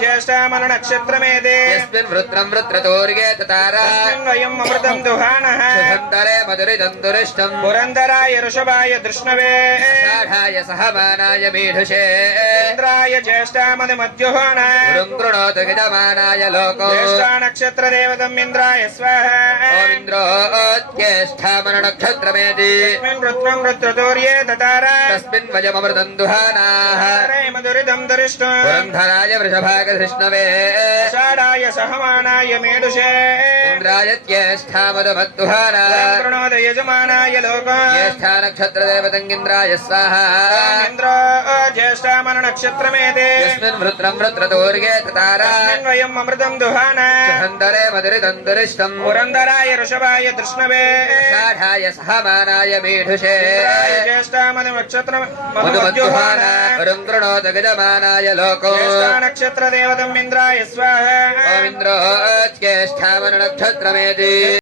ज्येष्ठामनु नक्षत्रमेदे यस्मिन् वृत्रं वृत्रतोर्गे ततारा तस्मिन् वयम् अमृतं दुहानः शुभन्तरे मधुरिदं दुरिष्टम् पुरन्दराय ऋषभाय धृष्णवे आषाढाय सहमानाय मीढुषे इन्द्राय ज्येष्ठामनुमद्युहोन गुरुं कृणोतु गिदमानाय लोको ज्येष्ठा नक्षत्रदेवतम् इन्द्राय स्वाहा ओमिन्द्रोज्येष्ठामनुनक्षत्रमेति यस्मिन् वृत्रं वृत्रतोर्ये ततारा तस्मिन् वयममृतं दुहानाः मधुरिदं दुरिष्टु पुरन्धराय वृषभागधृष्णवे आषाढाय सहमानाय मेढुषे इन्द्राय ज्येष्ठामनुमद्दुहाना प्रणोद यजमानाय लोक ज्येष्ठा नक्षत्रदेवतङ्गिन्द्राय स्वाहा इन्द्रो ज्येष्ठामनु नक्षत्रमेते यस्मिन् वृत्रं वृत्रतोर्गे ततारा तस्मिन् वयम् अमृतं दुहान शुभन्तरे मधुरिदं दुरिष्टम् पुरन्दराय ऋषभाय धृष्णवे आषाढाय सहमानाय मीढुषे ज्येष्ठामनु नक्षत्र मधुमद्दुहान वरुं कृणोतु गिदमानाय लोको ज्येष्ठा नक्षत्रदेवतम् इन्द्राय स्वाहा ओमिन्द्रो ज्येष्ठामनु नक्षत्रमेति